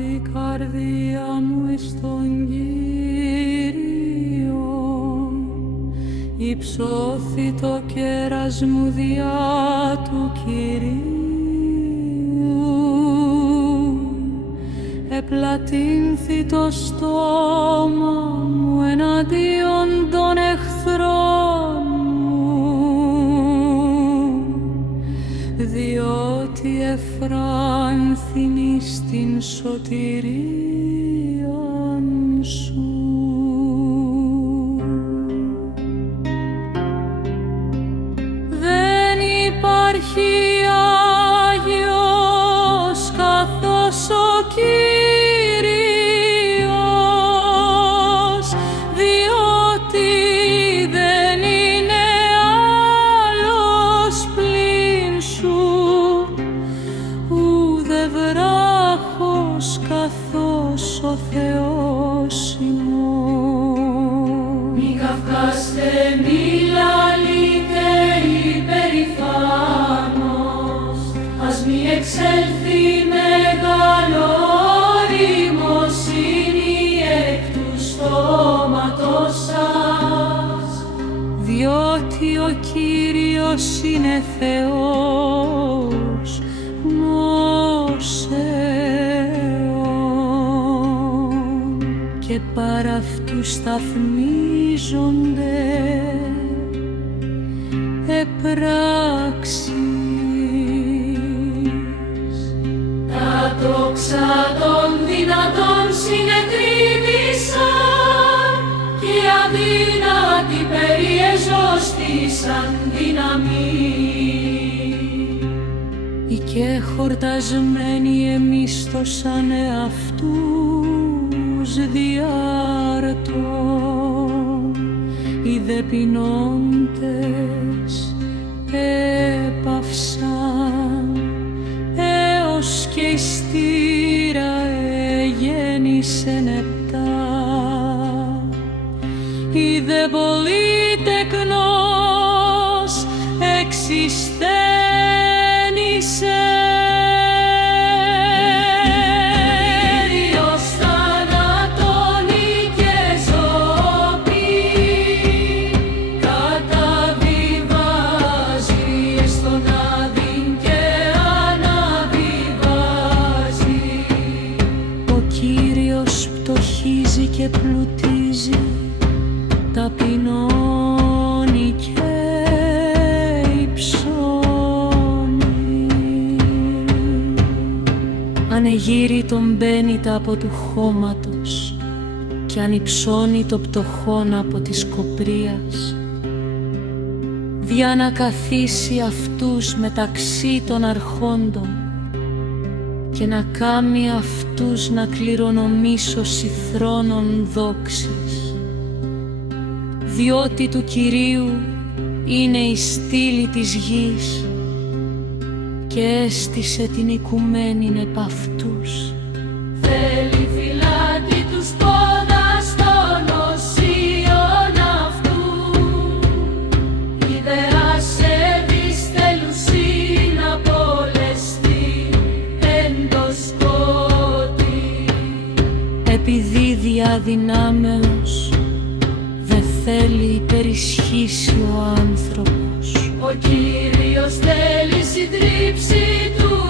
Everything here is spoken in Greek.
η καρδία μου εις τον Κύριο, υψώθη το κέρας μου διά του Κυρίου, επλατύνθη το στόμα μου εναντίον των εχθρών μου, διότι εφράνθηνη στην σωτηρία σου. Δεν υπάρχει Άγιος καθώς ο Κύριος, διότι δεν είναι άλλος πλην σου, ουδε βράχος καθώς ο Θεός ημών. Μη καυκάστε, μη λαλείτε υπερηφάνος, ας μη εξέλθει μεγαλοριμοσύνη εκ του στόματος σας, διότι ο Κύριος είναι Θεός Μωσέων και παρά αυτού σταθμίζονται επράξεις. τα δόξα των δυνατών συνετρίβησαν και αδύνατοι περιεζώστησαν δύναμη. Οι και χορτασμένοι εμίσθωσαν εαυτούς διάρτων, οι δε πεινώντες έπαυσαν, έως και η στήρα εγέννησεν επτά. Η δε πολυτεκνός εξισθένησε. Κύριος θανατώνει και ζωοποιεί, καταβιβάζει στον άδειν και αναβιβάζει. Ο Κύριος πτωχίζει και πλουτίζει, ταπεινώνει και υψώνει. Ανεγείρει τον πένητα από του χώματος και ανυψώνει το πτωχόν από της κοπρίας, δια να καθίσει αυτούς μεταξύ των αρχόντων και να κάμει αυτούς να κληρονομήσωσι θρόνων δόξης, διότι του Κυρίου είναι η στήλη της γης και έστησε την οικουμένην επ' αυτούς. Θέλει φυλάτη τους πόδας των οσίων αυτού, ιδεάς εβείς τελουσίν απολεστή εν το σκότη. Επειδή δια δυνάμεως δε θέλει υπερισχύσει ο άνθρωπος, Ο Κύριος θέλει συντρίψη του